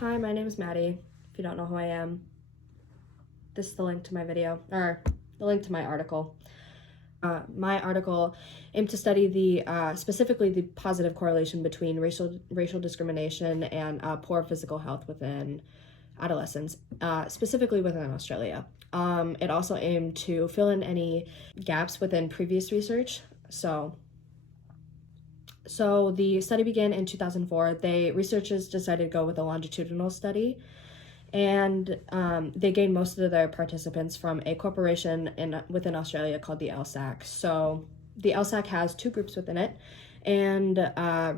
Hi, my name is Maddie. If you don't know who I am, this is the link to my video, or the link to my article. My article aimed to study specifically the positive correlation between racial discrimination and poor physical health within adolescents, specifically within Australia. It also aimed to fill in any gaps within previous research. So the study began in 2004. Researchers decided to go with a longitudinal study, and they gained most of their participants from a corporation within Australia called the LSAC. So the LSAC has two groups within it, and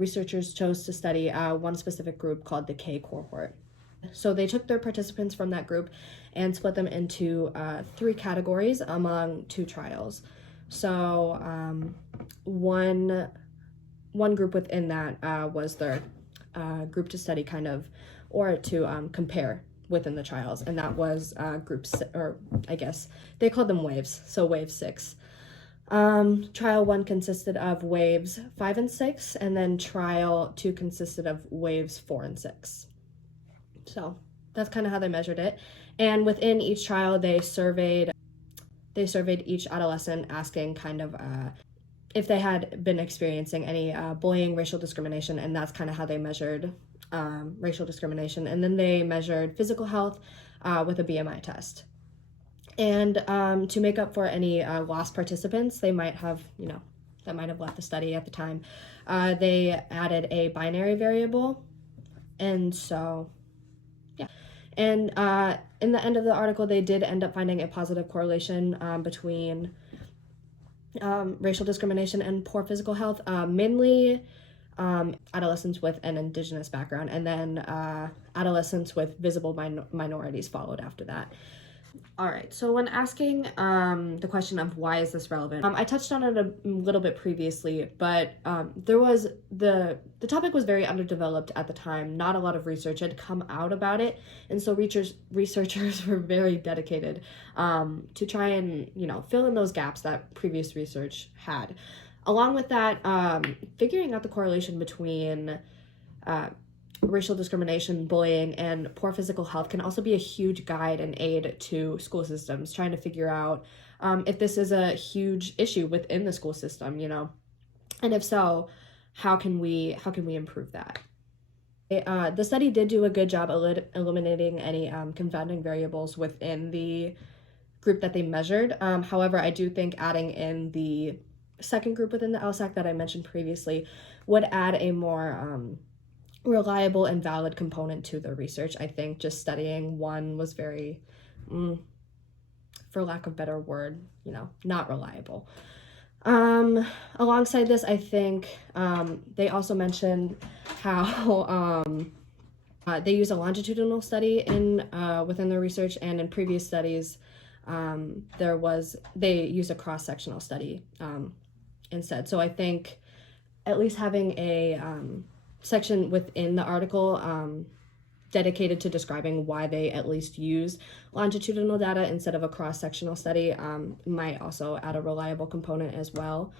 researchers chose to study one specific group called the K cohort. So they took their participants from that group and split them into three categories among two trials. So one group within that was their group to study to compare within the trials, and that was or I guess they called them waves, so wave 6. Trial 1 consisted of waves 5 and 6, and then trial 2 consisted of waves 4 and 6. So that's kind of how they measured it. And within each trial, they surveyed each adolescent, asking if they had been experiencing any bullying, racial discrimination, and that's kind of how they measured racial discrimination. And then they measured physical health with a BMI test. And to make up for any lost participants, that might have left the study at the time, they added a binary variable. And so, yeah. And in the end of the article, they did end up finding a positive correlation between racial discrimination and poor physical health, mainly adolescents with an Indigenous background, and then adolescents with visible minorities followed after that. All right, so when asking the question of why is this relevant, I touched on it a little bit previously, but the topic was very underdeveloped at the time. Not a lot of research had come out about it, and so researchers were very dedicated to try and fill in those gaps that previous research had. Along with that, figuring out the correlation between racial discrimination, bullying, and poor physical health can also be a huge guide and aid to school systems, trying to figure out if this is a huge issue within the school system, and if so, how can we improve that? The study did do a good job eliminating any confounding variables within the group that they measured. However, I do think adding in the second group within the LSAC that I mentioned previously would add a more reliable and valid component to the research. I think just studying one was very, for lack of a better word, not reliable. Alongside this, I think they also mentioned how they use a longitudinal study within their research, and in previous studies they use a cross-sectional study instead. So I think at least having a section within the article dedicated to describing why they at least use longitudinal data instead of a cross-sectional study might also add a reliable component as well.